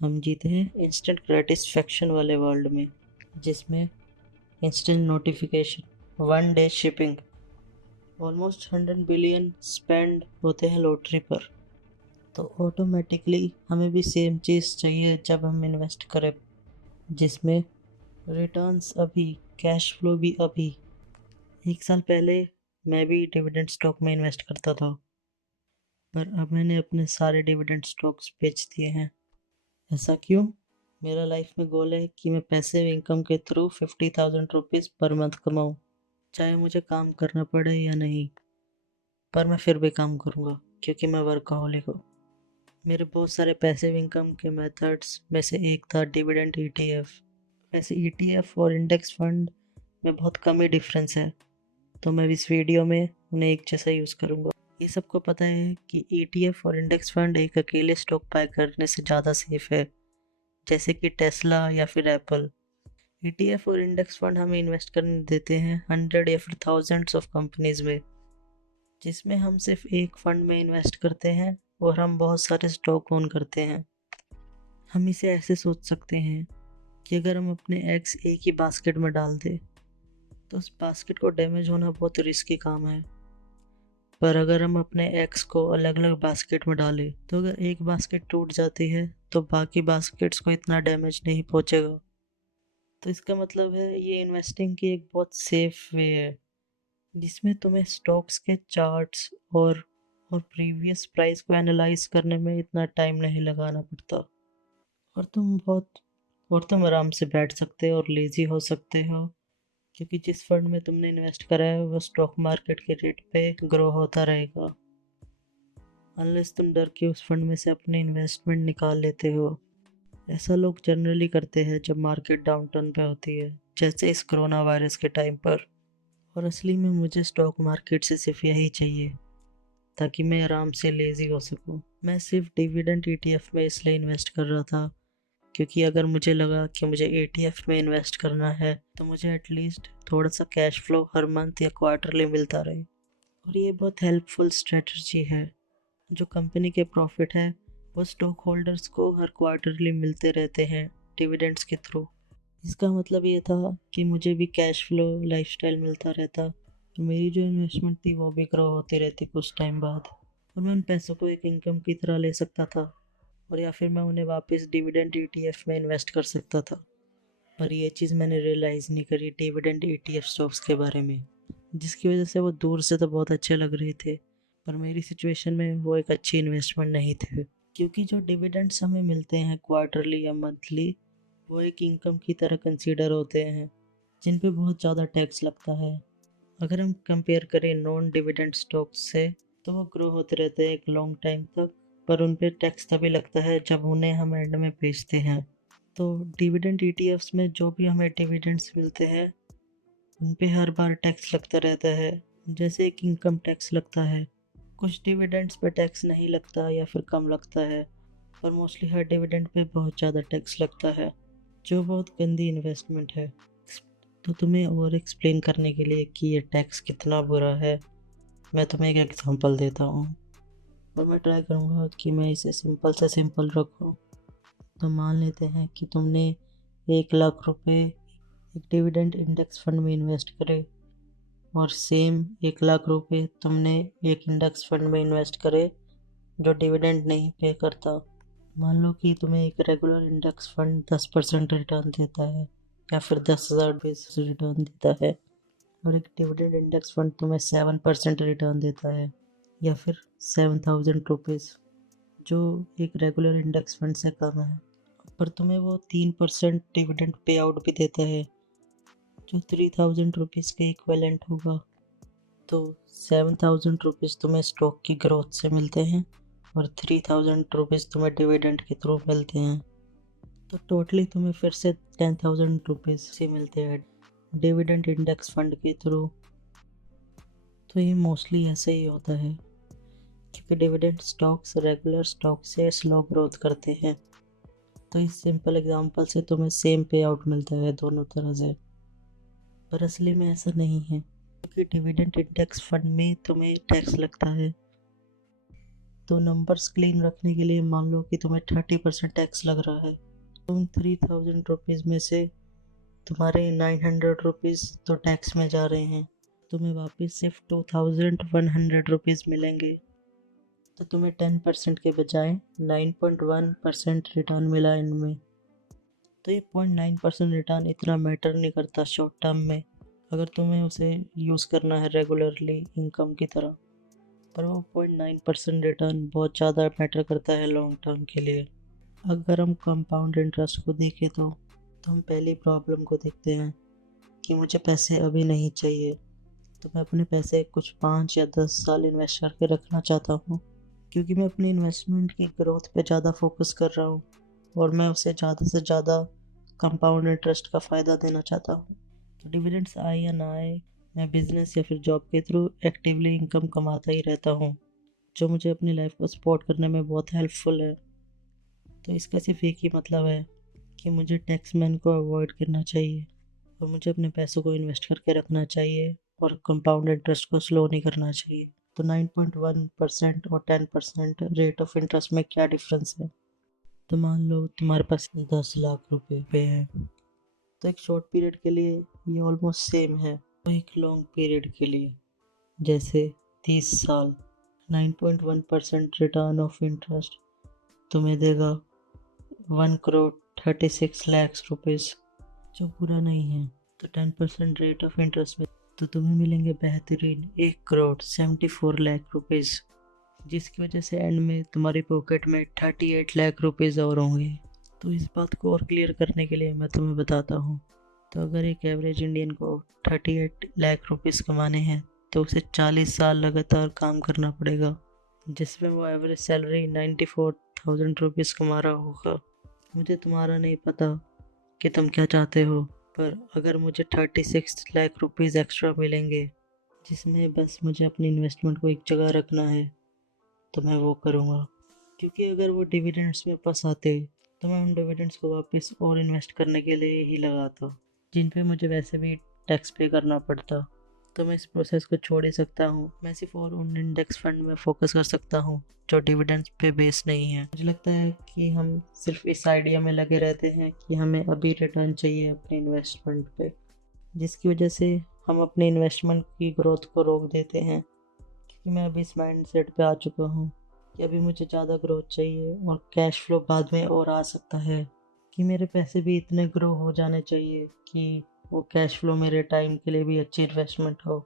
हम जीते हैं इंस्टेंट ग्रेटिस्फेक्शन वाले वर्ल्ड में, जिसमें instant notification, one day shipping, almost 100 billion spend होते हैं लॉटरी पर। तो ऑटोमेटिकली हमें भी सेम चीज़ चाहिए जब हम इन्वेस्ट करें, जिसमें रिटर्न्स अभी, कैश फ्लो भी अभी। एक साल पहले मैं भी डिविडेंड स्टॉक में इन्वेस्ट करता था, पर अब मैंने अपने सारे डिविडेंड स्टॉक्स बेच दिए हैं। ऐसा क्यों? मेरा लाइफ में गोल है कि मैं पैसिव इनकम के थ्रू 50,000 रुपीज़ पर मंथ कमाऊँ, चाहे मुझे काम करना पड़े या नहीं। पर मैं फिर भी काम करूँगा क्योंकि मैं वर्कaholic हूँ। मेरे बहुत सारे पैसिव इनकम के मेथड्स में से एक था डिविडेंड ईटीएफ। वैसे ईटीएफ और इंडेक्स फंड में बहुत कम ही डिफरेंस है, तो मैं इस वीडियो में उन्हें एक जैसा यूज़ करूँगा। ये सबको पता है कि ईटीएफ और इंडेक्स फंड एक अकेले स्टॉक बाय करने से ज़्यादा सेफ है, जैसे कि टेस्ला या फिर एप्पल। ईटीएफ और इंडेक्स फंड हमें इन्वेस्ट करने देते हैं 100 या फिर थाउजेंड्स ऑफ कंपनीज में, जिसमें हम सिर्फ एक फंड में इन्वेस्ट करते हैं और हम बहुत सारे स्टॉक ओन करते हैं। हम इसे ऐसे सोच सकते हैं कि अगर हम अपने एग्स एक ही बास्केट में डाल दें तो उस बास्केट को डैमेज होना बहुत रिस्की काम है। पर अगर हम अपने एग्स को अलग अलग बास्केट में डालें तो अगर एक बास्केट टूट जाती है तो बाकी बास्केट्स को इतना डैमेज नहीं पहुंचेगा। तो इसका मतलब है ये इन्वेस्टिंग की एक बहुत सेफ वे है, जिसमें तुम्हें स्टॉक्स के चार्ट्स और प्रीवियस प्राइस को एनालाइज करने में इतना टाइम नहीं लगाना पड़ता। और तुम आराम से बैठ सकते हो और लेजी हो सकते हो, क्योंकि जिस फंड में तुमने इन्वेस्ट करा है वो स्टॉक मार्केट के रेट पे ग्रो होता रहेगा, अनलेस तुम डर के उस फंड में से अपने इन्वेस्टमेंट निकाल लेते हो। ऐसा लोग जनरली करते हैं जब मार्केट डाउनटर्न पे होती है, जैसे इस कोरोना वायरस के टाइम पर। और असली में मुझे स्टॉक मार्केट से सिर्फ यही चाहिए, ताकि मैं आराम से लेज़ी हो सकूं। मैं सिर्फ डिविडेंड ईटीएफ में इसलिए इन्वेस्ट कर रहा था क्योंकि अगर मुझे लगा कि मुझे ईटीएफ में इन्वेस्ट करना है तो मुझे एटलीस्ट थोड़ा सा कैश फ्लो हर मंथ या क्वार्टरली मिलता रहे। और ये बहुत हेल्पफुल स्ट्रेटजी है। जो कंपनी के प्रॉफिट है वो स्टॉक होल्डर्स को हर क्वार्टरली मिलते रहते हैं डिविडेंड्स के थ्रू। इसका मतलब ये था कि मुझे भी कैश फ्लो लाइफस्टाइल मिलता रहता, तो मेरी जो इन्वेस्टमेंट थी वो भी ग्रो होती रहती कुछ टाइम बाद, और मैं उन पैसों को एक इनकम की तरह ले सकता था, और या फिर मैं उन्हें वापस डिविडेंड ईटीएफ में इन्वेस्ट कर सकता था। पर ये चीज़ मैंने रियलाइज़ नहीं करी डिविडेंड ईटीएफ स्टॉक्स के बारे में, जिसकी वजह से वो दूर से तो बहुत अच्छे लग रहे थे, पर मेरी सिचुएशन में वो एक अच्छी इन्वेस्टमेंट नहीं थे। क्योंकि जो डिविडेंड्स हमें मिलते हैं क्वार्टरली या मंथली, वो एक इनकम की तरह कंसीडर होते हैं, जिन पे बहुत ज़्यादा टैक्स लगता है। अगर हम कंपेयर करें नॉन डिविडेंड स्टॉक्स से, तो वो ग्रो होते रहते हैं एक लॉन्ग टाइम तक, पर उन पे टैक्स तभी लगता है जब उन्हें हम एंड में बेचते हैं। तो डिविडेंड ईटीएफ्स में जो भी हमें डिविडेंड्स मिलते हैं उन पे हर बार टैक्स लगता रहता है, जैसे एक इनकम टैक्स लगता है। कुछ डिविडेंड्स पे टैक्स नहीं लगता या फिर कम लगता है, पर मोस्टली हर डिविडेंड पे बहुत ज़्यादा टैक्स लगता है, जो बहुत गंदी इन्वेस्टमेंट है। तो तुम्हें और एक्सप्लेन करने के लिए कि ये टैक्स कितना बुरा है, मैं तुम्हें एक एग्जांपल देता हूँ, और मैं ट्राई करूँगा कि मैं इसे सिंपल से सिंपल रखूँ। तो मान लेते हैं कि तुमने 1 लाख रुपए एक डिविडेंड इंडेक्स फंड में इन्वेस्ट करे, और सेम 1 लाख रुपए तुमने एक इंडेक्स फंड में इन्वेस्ट करे जो डिविडेंड नहीं पे करता। मान लो कि तुम्हें एक रेगुलर इंडेक्स फंड 10% रिटर्न देता है, या फिर 10,000 रिटर्न देता है, और एक डिविडेंड इंडेक्स फंड तुम्हें 7% रिटर्न देता है, या फिर 7,000 रुपीज़, जो एक रेगुलर इंडेक्स फंड से कम है। पर तुम्हें वो 3% डिविडेंड पे आउट भी देता है, जो 3,000 रुपीज़ के इक्वेलेंट होगा। तो 7,000 रुपीज़ तुम्हें स्टॉक की ग्रोथ से मिलते हैं, और 3,000 रुपीज़ तुम्हें डिविडेंड के थ्रू मिलते हैं। तो टोटली तुम्हें फिर से 10,000 रुपीज़ से मिलते हैं डिविडेंड इंडेक्स फंड के थ्रू। तो ये मोस्टली ऐसे ही होता है, क्योंकि डिविडेंड स्टॉक्स रेगुलर स्टॉक से स्लो ग्रोथ करते हैं। तो इस सिंपल एग्जांपल से तुम्हें सेम पे आउट मिलता है दोनों तरह से, पर असली में ऐसा नहीं है, क्योंकि डिविडेंड इंडेक्स फंड में तुम्हें टैक्स लगता है, तो नंबर्स क्लीन रखने के लिए मान लो कि तुम्हें 30% टैक्स लग रहा है, तो उन 3000 रुपीज़ में से तुम्हारे 900 रुपीज़ तो टैक्स में जा रहे हैं, तुम्हें वापस सिर्फ 2100 रुपीज़ मिलेंगे। तो तुम्हें 10% के बजाय 9.1% रिटर्न मिला इनमें। तो ये 0.9% रिटर्न इतना मैटर नहीं करता शॉर्ट टर्म में, अगर तुम्हें उसे यूज़ करना है रेगुलरली इनकम की तरह, पर वो 0.9% रिटर्न बहुत ज़्यादा मैटर करता है लॉन्ग टर्म के लिए। अगर हम कंपाउंड इंटरेस्ट को देखें तो हम पहली प्रॉब्लम को देखते हैं कि मुझे पैसे अभी नहीं चाहिए, तो मैं अपने पैसे कुछ 5 या 10 साल इन्वेस्ट करके रखना चाहता हूँ, क्योंकि मैं अपनी इन्वेस्टमेंट की ग्रोथ पे ज़्यादा फोकस कर रहा हूँ और मैं उसे ज़्यादा से ज़्यादा कंपाउंड इंटरेस्ट का फ़ायदा देना चाहता हूँ। तो डिविडेंड्स आए या ना आए, मैं बिजनेस या फिर जॉब के थ्रू एक्टिवली इनकम कमाता ही रहता हूँ, जो मुझे अपनी लाइफ को सपोर्ट करने में बहुत हेल्पफुल है। तो इसका सिर्फ एक ही मतलब है कि मुझे टैक्समैन को अवॉइड करना चाहिए और मुझे अपने पैसों को इन्वेस्ट करके रखना चाहिए और कंपाउंड इंटरेस्ट को स्लो नहीं करना चाहिए। तो 9.1% और 10% रेट ऑफ इंटरेस्ट में क्या डिफरेंस है? तो मान लो तुम्हारे पास 10 लाख रुपए पे है, तो एक शॉर्ट पीरियड के लिए ये ऑलमोस्ट सेम है, तो एक लॉन्ग पीरियड के लिए जैसे 30 साल 9.1% रिटर्न ऑफ इंटरेस्ट तुम्हें देगा 1 करोड़ 36 लाख रुपीज़, जो पूरा नहीं है। तो 10% रेट ऑफ इंटरेस्ट में तो तुम्हें मिलेंगे बेहतरीन 1 करोड़ 74 लाख रुपीज़, जिसकी वजह से एंड में तुम्हारी पॉकेट में 38 लाख रुपीज़ और होंगे। तो इस बात को और क्लियर करने के लिए मैं तुम्हें बताता हूँ, तो अगर एक एवरेज इंडियन को 38 लाख रुपीज़ कमाने हैं तो उसे 40 साल लगातार काम करना पड़ेगा, जिसमें वो एवरेज सैलरी 94,000 रुपीज़ कमा रहा होगा। मुझे तुम्हारा नहीं पता कि तुम क्या चाहते हो, पर अगर मुझे 36 लाख रुपीज़ एक्स्ट्रा मिलेंगे जिसमें बस मुझे अपनी इन्वेस्टमेंट को एक जगह रखना है, तो मैं वो करूँगा। क्योंकि अगर वो डिविडेंड्स में पास आते तो मैं उन डिविडेंड्स को वापस और इन्वेस्ट करने के लिए ही लगाता, जिन पे मुझे वैसे भी टैक्स पे करना पड़ता। तो मैं इस प्रोसेस को छोड़ ही सकता हूँ, मैं सिर्फ और उन इंडेक्स फंड में फोकस कर सकता हूँ जो डिविडेंड्स पे बेस नहीं है। मुझे लगता है कि हम सिर्फ इस आइडिया में लगे रहते हैं कि हमें अभी रिटर्न चाहिए अपने इन्वेस्टमेंट पे, जिसकी वजह से हम अपने इन्वेस्टमेंट की ग्रोथ को रोक देते हैं। क्योंकि मैं अभी इस माइंड सेट पर आ चुका हूँ कि अभी मुझे ज़्यादा ग्रोथ चाहिए और कैश फ्लो बाद में और आ सकता है, कि मेरे पैसे भी इतने ग्रो हो जाने चाहिए कि वो कैश फ्लो मेरे टाइम के लिए भी अच्छी इन्वेस्टमेंट हो।